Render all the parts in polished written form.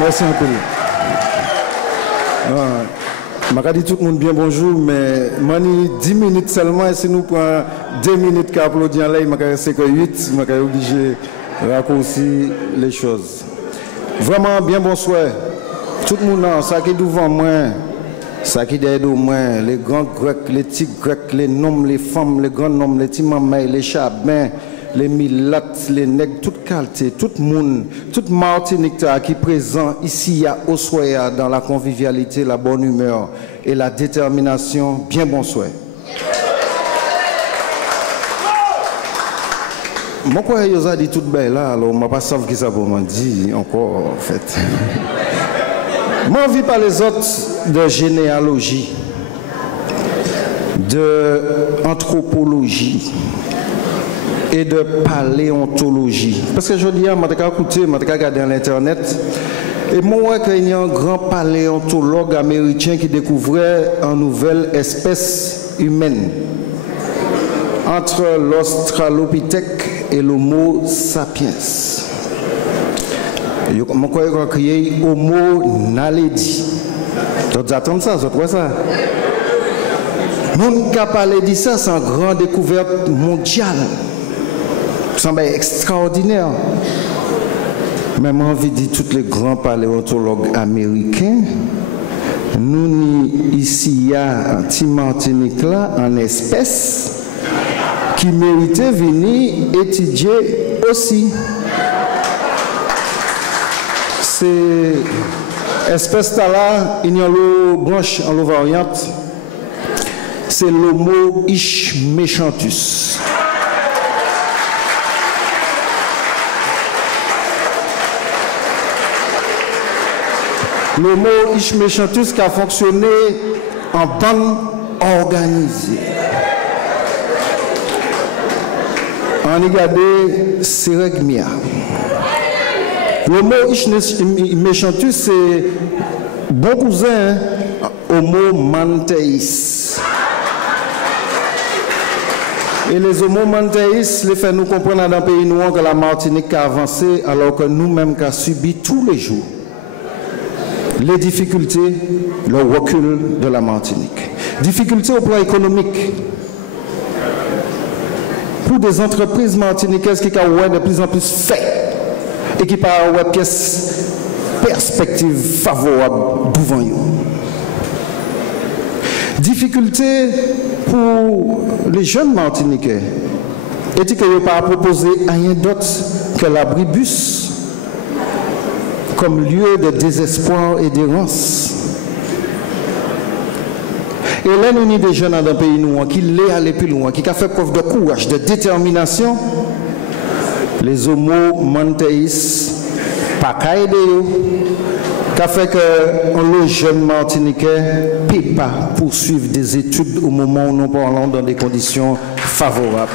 Merci un peu. Je vais dire tout le monde bien bonjour, mais mani 10 minutes seulement, et si nous prenons 2 minutes qu'à applaudir là, je vais rester que 8, je vais obligé de raccourcir les choses. Vraiment bien bonsoir. Tout le monde, ça qui est devant moi, ça qui est derrière moi, les grands grecs, les petits grecs, les noms, les femmes, les grands noms, les petits mamans, les chabins, les milates, les nègres, toute qualité, tout le monde, toute Martinique qui est présent ici à Ossoya dans la convivialité, la bonne humeur et la détermination. Bien bonsoir. Moi, quoi, ils ont dit tout belle là, alors, je ne sais pas savoir qui ça pour m'en dire encore, en fait. Moi, je vis par les autres de généalogie, de anthropologie et de paléontologie. Parce que je dis, je vais écouter, je vais regarder sur Internet, et moi, il y a un grand paléontologue américain qui découvrait une nouvelle espèce humaine entre l'Australopithèque et l'Homo sapiens. Je crois qu'il a créé Homo naledi. Vous attendez ça, vous ça? Mon cap dit ça, c'est une grande découverte mondiale. Ça semble extraordinaire. Mais moi, envie de dire tous les grands paléontologues américains, nous ici à Martinique là, en espèces, qui méritait venir étudier aussi. C'est espèce là, il y a une branche en l'ovariante, c'est l'Homo ischmechanthus. L'Homo ischmechanthus qui a fonctionné en bande organisée. On a regardé Seregmia. L'Homo ischmechanthus, c'est bon cousin Homo manteis. Et les Homo manteis les fait nous comprendre dans le pays noir que la Martinique a avancé alors que nous-mêmes avons subi tous les jours les difficultés, le recul de la Martinique. Difficultés au plan économique. Pour des entreprises martiniquaises qui ont de plus en plus fait et qui ont une pièce perspective favorable devant eux. Difficulté pour les jeunes martiniquais et qu'ils n'ont pas proposé rien d'autre que l'abribus comme lieu de désespoir et d'errance. Et là, nous avons des jeunes dans le pays nous qui l'est allé plus loin, qui a fait preuve de courage, de détermination. Les Homo manteis, pas qu'à aider, qui a fait que les jeunes martiniquais ne peuvent pas poursuivre des études au moment où nous parlons dans des conditions favorables.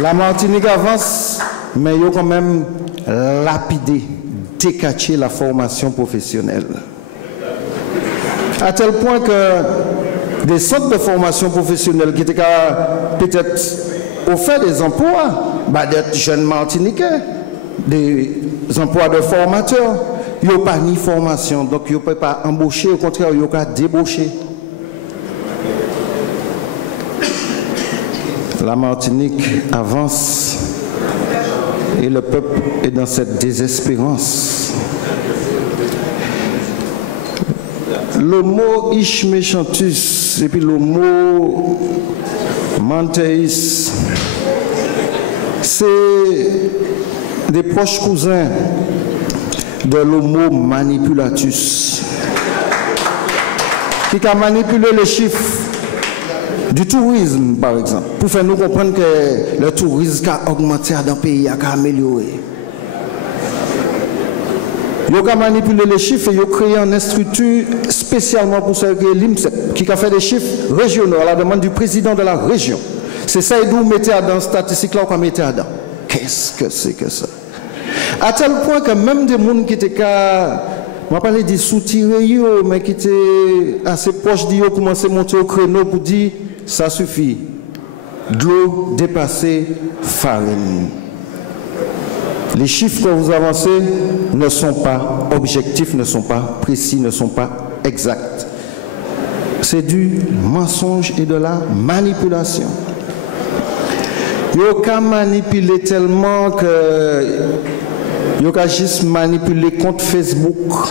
La Martinique avance, mais il y a quand même lapidé, décaché la formation professionnelle. À tel point que des centres de formation professionnelle qui étaient peut-être offert des emplois, des jeunes martiniquais, des emplois de formateurs, ils n'ont pas ni formation, donc ils ne peuvent pas embaucher, au contraire, ils n'ont pas débaucher. La Martinique avance et le peuple est dans cette désespérance. L'Homo ischmechanthus et puis l'Homo manteis, c'est des proches cousins de l'Homo manipulatus qui a manipulé les chiffres du tourisme, par exemple, pour faire nous comprendre que le tourisme a augmenté dans le pays, a amélioré. Ils ont manipulé les chiffres et ils ont créé une structure spécialement pour ça, l'IMSEP, qui a fait des chiffres régionaux à la demande du président de la région. C'est ça, ils nous mettaient dans la statistique là, qu'on mettait dedans. Qu'est-ce que c'est que ça? À tel point que même des gens qui étaient on va parler des sous-tirés, mais qui étaient assez proches d'eux, commençaient à monter au créneau pour dire ça suffit. De l'eau dépassée, farine. Les chiffres que vous avancez ne sont pas objectifs, ne sont pas précis, ne sont pas exacts. C'est du mensonge et de la manipulation. Yo ka manipuler tellement que yo ka juste manipuler compte Facebook.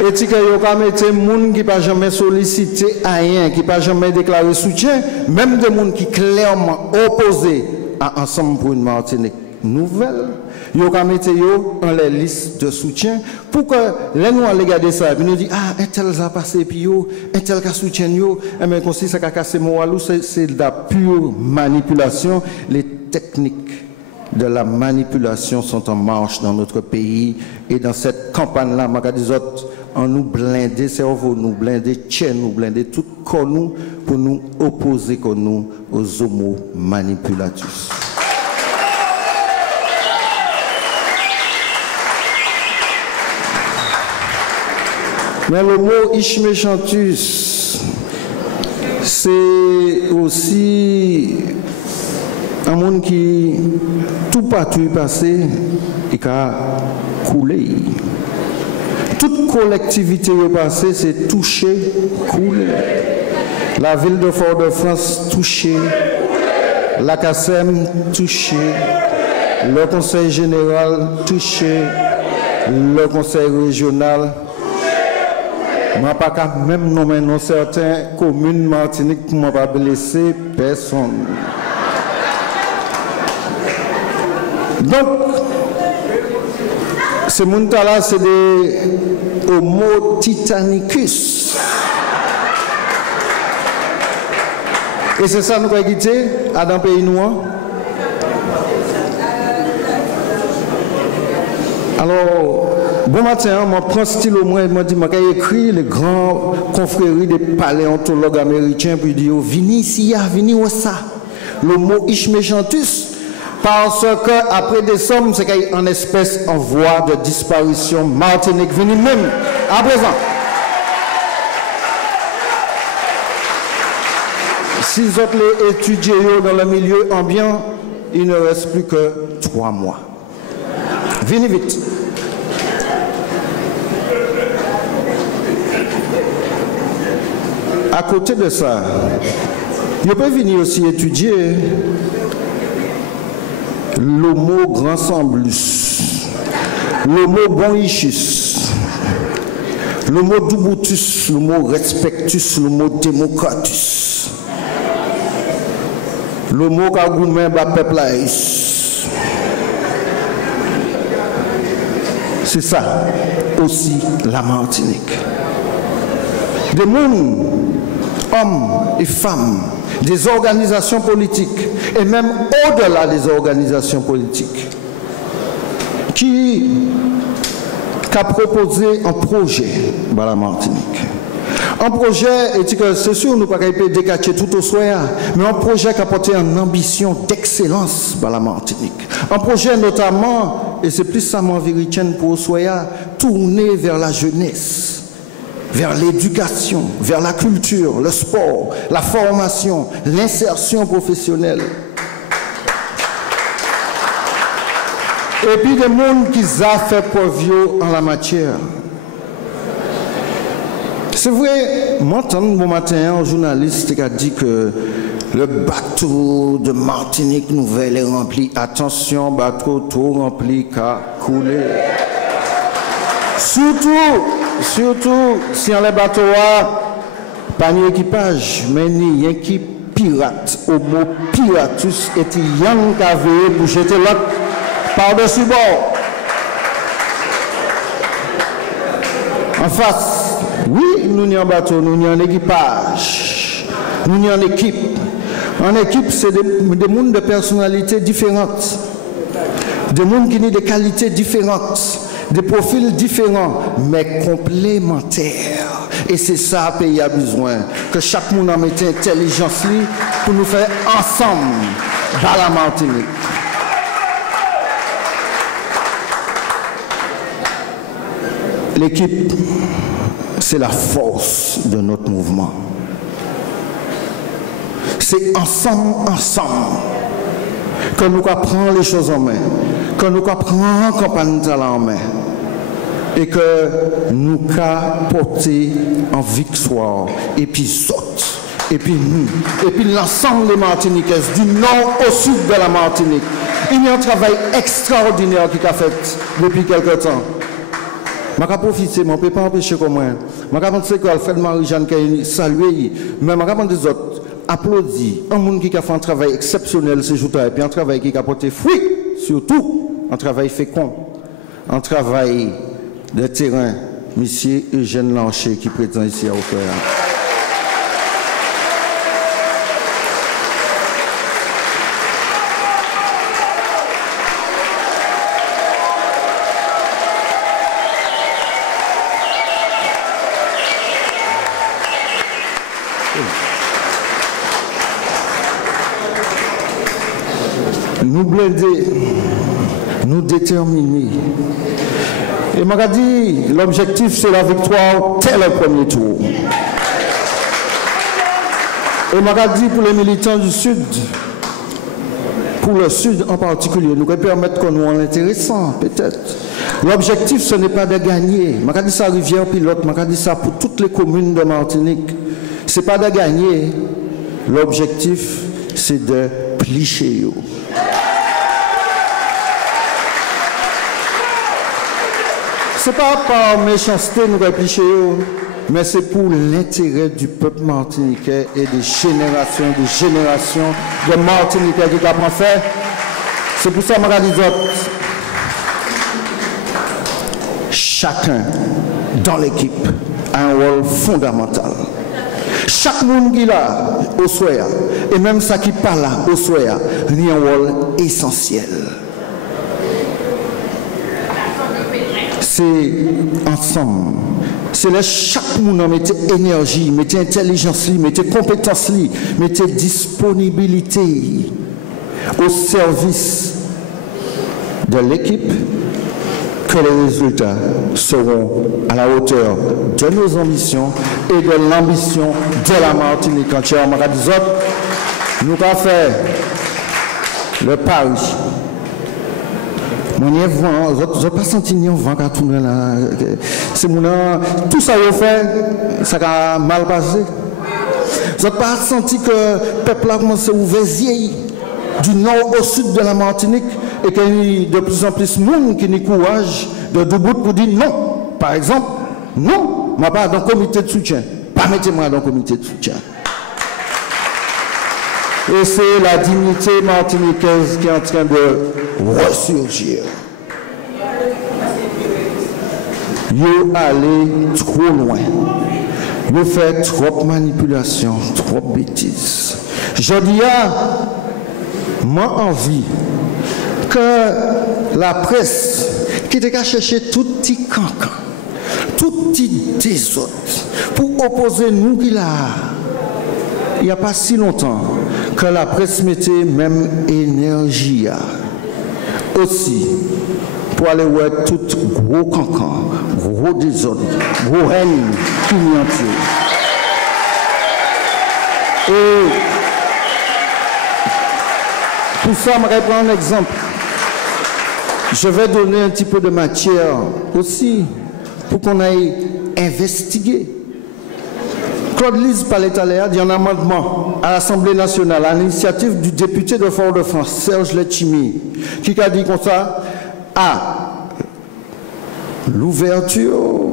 Et si yo ka mettre moun qui pas jamais sollicité rien, qui pas jamais déclaré soutien, même des moun qui clairement opposés à Ensemble pour une Martinique nouvelle, yo ka mettre yo dans les listes de soutien pour que les nous regarder ça puis nous dit un tel a passé puis yo un tel ka soutien yo et mais comme si ça ka casser morale, c'est de la pure manipulation. Les techniques de la manipulation sont en marche dans notre pays et dans cette campagne là m'a dit autres on nous blinder cerveau, nous blinder chaîne, nous blinder tout corps nous pour nous opposer comme nous aux homo manipulatus. Mais le mot Ishmechantus, c'est aussi un monde qui, tout partout passé, et qui a coulé. Toute collectivité passée, c'est touché, coulé. La ville de Fort-de-France, touchée. La CACEM, touchée. Le conseil général, touché. Le conseil régional, je ne pas même nommer dans certaines communes Martinique pour ne pas blesser personne. Donc, ces gens-là, c'est des Homo titanicus. Et c'est ça nous avons quitté dans le pays noir. Alors, bon matin, je prends style au moins, je me dis, je écrit les grands confréries des paléontologues américains, puis je dis, vini ici, vini où ça. Le mot Ishmechantus, parce que après des sommes, c'est qu'il y a une espèce en voie de disparition. Martinique, vini même, à présent. Si vous autres étudiez dans le milieu ambiant, il ne reste plus que 3 mois. Venez vite. À côté de ça, vous pouvez venir aussi étudier l'homo grand semblus, l'homo bonichus, l'homo dubutus, l'homo respectus, l'homo démocratus, l'homo kagoumen bapeplaïs. C'est ça aussi la Martinique. Des mondes, hommes et femmes, des organisations politiques et même au-delà des organisations politiques qui a proposé un projet dans la Martinique. Un projet, et c'est sûr, nous ne pouvons pas décacher tout au soir, mais un projet qui a porté une ambition d'excellence dans la Martinique. Un projet notamment, et c'est plus ça mon vérité pour soir, tourné vers la jeunesse, vers l'éducation, vers la culture, le sport, la formation, l'insertion professionnelle. Et puis des mondes qui ont fait preuve en la matière. C'est vrai, m'entends bon matin, un journaliste qui a dit que le bateau de Martinique Nouvelle est rempli. Attention, bateau trop rempli qu'a coulé. Surtout, si on les bateaux pas ni équipage, mais ni un qui pirate, homo piratus, et il y a un cavalier pour jeter l'autre par-dessus bord. En face. Oui, nous n'y en bateau, nous n'y en équipage, nous n'y en équipe. En équipe, c'est des mondes de personnalités différentes, des mondes qui ont des qualités différentes, des profils différents, mais complémentaires. Et c'est ça que le pays a besoin, que chaque monde en mette intelligence pour nous faire ensemble dans la Martinique. L'équipe, c'est la force de notre mouvement. C'est ensemble que nous apprenons les choses en main, que nous prenons la campagne en main et que nous porter en victoire et puis autres, et puis nous, et puis l'ensemble des Martiniquais du nord au sud de la Martinique. Il y a un travail extraordinaire qui a fait depuis quelque temps. Je vais profiter, mais on ne peut pas empêcher comme moi. Je vais penser qu'Alfred Marie-Jeanne qui a salué, mais je vais des autres applaudir. Un monde qui a fait un travail exceptionnel ce jour-là, et puis un travail qui a porté fruit, surtout un travail fécond, un travail de terrain. Monsieur Eugène Lancher qui prétend ici à Oufouéa. Nous blinder, nous déterminer. Et m'a dit, l'objectif c'est la victoire dès le premier tour. Et m'a dit pour les militants du Sud, pour le Sud en particulier, nous pouvons permettre qu'on nous en intéressant, peut-être. L'objectif ce n'est pas de gagner. M'a dit ça Rivière Pilote, m'a dit ça pour toutes les communes de Martinique. Ce n'est pas de gagner. L'objectif c'est de plicher. Ce n'est pas par méchanceté nous réfléchir, mais c'est pour l'intérêt du peuple martiniquais et des générations de Martiniquais qui ont fait. C'est pour ça que je dis chacun dans l'équipe a un rôle fondamental. Chaque monde qui est là au soya, et même ça qui parle là au soya, a un rôle essentiel. C'est ensemble. C'est là chaque monde mettez énergie, mettez intelligence, mettez compétence, mettez disponibilité au service de l'équipe que les résultats seront à la hauteur de nos ambitions et de l'ambition de la Martinique entière. Nous avons fait le pari. Je n'ai pas senti ni un vent qui a tourné là. Tout ça a fait, ça a mal passé. Je n'ai pas senti que le peuple a commencé à ouvrir du nord au sud de la Martinique et qu'il y a de plus en plus de monde qui ont courage de debout pour dire non. Par exemple, non, je ne suis pas dans le comité de soutien. Pas mettez-moi dans le comité de soutien. Et c'est la dignité martiniquaise qui est en train de ressurgir. Vous allez trop loin. Vous faites trop de manipulation, trop de bêtises. Je dis à moi envie que la presse qui était qu'à chercher tout petit cancan, tout petit désordre pour opposer nous qui là. Il n'y a pas si longtemps que la presse mettait même énergie aussi pour aller voir tout gros cancan, gros désordre, gros haine qui n'y entier. Et pour ça, je vais prendre un exemple. Je vais donner un petit peu de matière aussi pour qu'on aille investiguer. Claude Lise parlait tout à l'heure d'un amendement à l'Assemblée nationale à l'initiative du député de Fort-de-France, Serge Letchimy, qui a dit comme ça, à l'ouverture,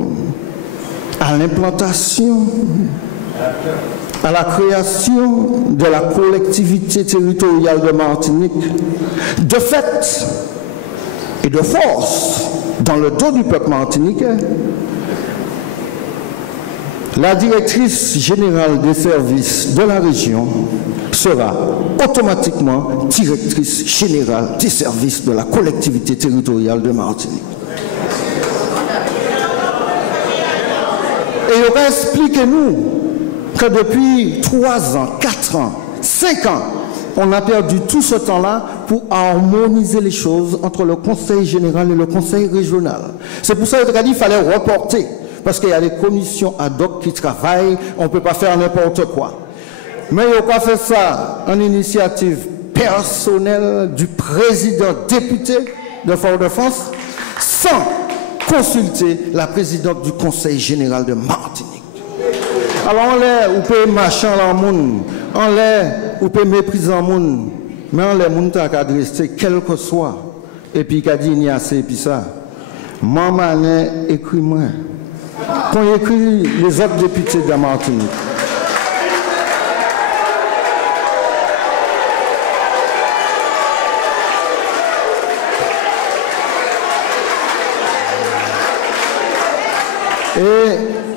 à l'implantation, à la création de la collectivité territoriale de Martinique, de fait et de force, dans le dos du peuple martiniquais, la directrice générale des services de la région sera automatiquement directrice générale des services de la collectivité territoriale de Martinique. Et il va expliquer nous que depuis 3 ans, 4 ans, 5 ans, on a perdu tout ce temps-là pour harmoniser les choses entre le conseil général et le conseil régional. C'est pour ça qu'il a dit qu'il fallait reporter. Parce qu'il y a des commissions ad hoc qui travaillent, on ne peut pas faire n'importe quoi. Mais il n'y a pas fait ça en initiative personnelle du président député de Fort-de-France sans consulter la présidente du Conseil général de Martinique. Alors on l'air, ou peut marcher en monde, on l'air, ou peut mépriser en monde, mais on l'air, moun ta adressé, quel que soit, et puis qu'a dit, il y a assez, et puis ça. Maman, écris-moi. Quand il écrit les autres députés de la Martinique. Et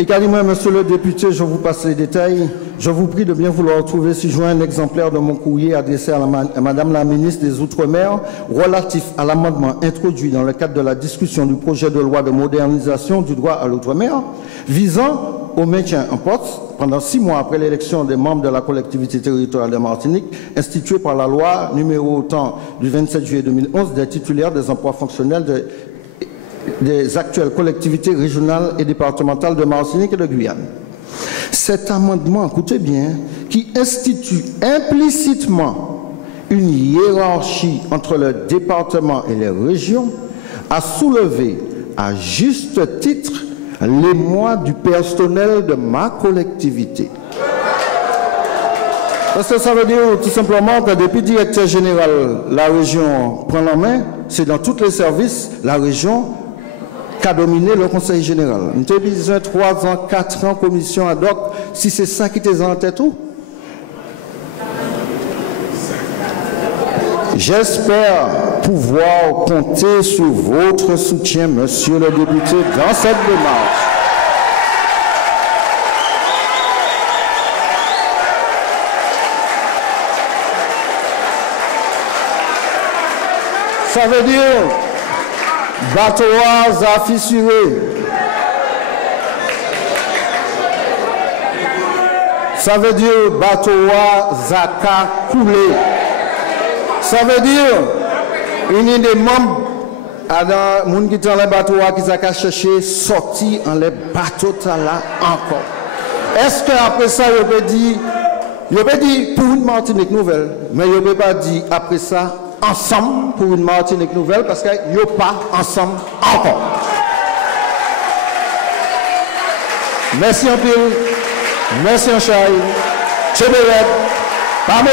il a dit, moi, monsieur le député, je vous passe les détails. Je vous prie de bien vouloir trouver si joint un exemplaire de mon courrier adressé à madame la ministre des Outre-mer relatif à l'amendement introduit dans le cadre de la discussion du projet de loi de modernisation du droit à l'outre-mer visant au maintien en poste pendant 6 mois après l'élection des membres de la collectivité territoriale de Martinique instituée par la loi numéro temps du 27 juillet 2011 des titulaires des emplois fonctionnels des actuelles collectivités régionales et départementales de Martinique et de Guyane. Cet amendement, écoutez bien, qui institue implicitement une hiérarchie entre le département et les régions, a soulevé à juste titre l'émoi du personnel de ma collectivité. Parce que ça veut dire tout simplement que depuis le directeur général, la région prend la main, c'est dans tous les services, la région qu'a dominé le Conseil général. Nous avons besoin de 3 ans, 4 ans, commission ad hoc, si c'est ça qui est en tête tout. J'espère pouvoir compter sur votre soutien, monsieur le député, dans cette démarche. Ça veut dire bateaux à fissurer. Ça veut dire bateaux à couler. Ça veut dire il y a des membres à monde qui dans les bateaux qui a cherché sortir en les bateaux là encore. Est-ce qu'après ça il peut dire pour une Martinique nouvelle, mais il ne peut pas dire après ça ensemble pour une Martinique nouvelle parce qu'il n'y a pas ensemble encore. Merci un peu. Merci un chat. Cheberet. Pamon.